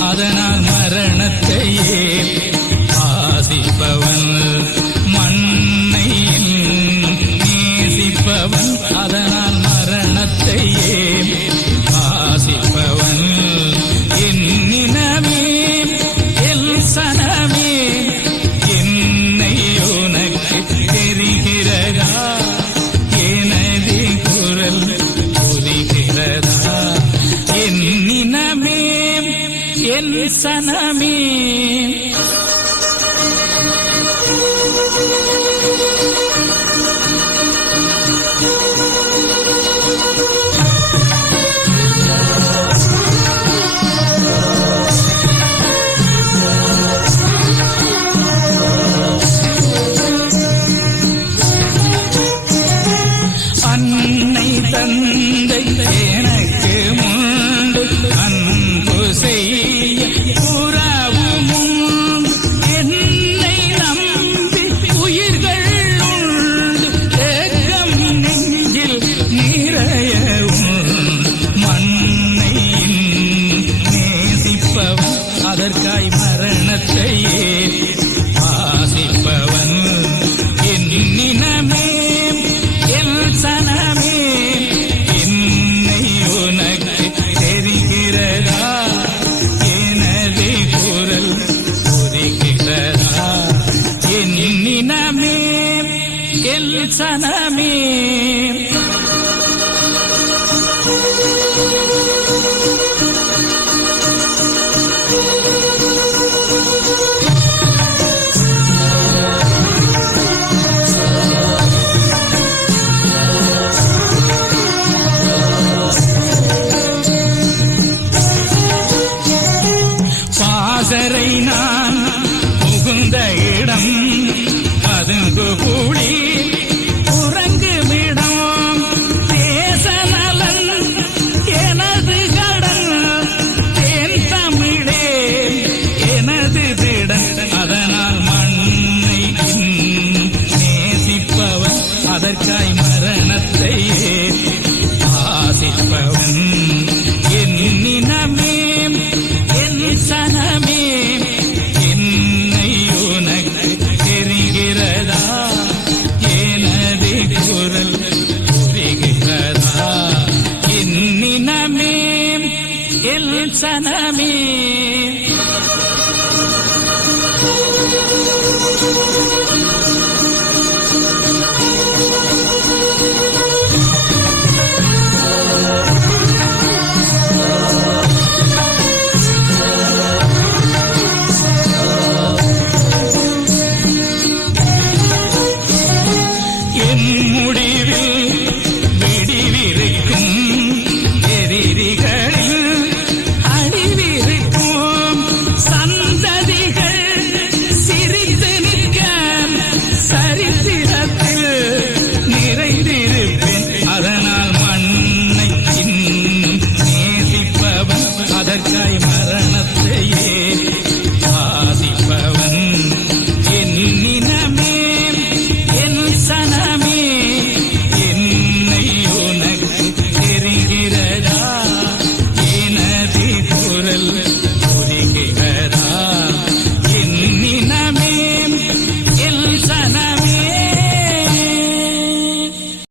அதனால் மரணத்தையே ஆசிப்பவன்? மண்ணை நேசிப்பவன் அதனால் என் சனமே. தந்தை அதற்காய் மரணத்தையே வாசிப்பவன் என் நினமே என் சனமே. என்னை உனக்கு தெரிகிறதா? எனது குரல் குறிக்கிறதா என் நினமே என் சனமே. ஆசரை நான் புகுந்த இடம் பதுங்கு புளி சனமே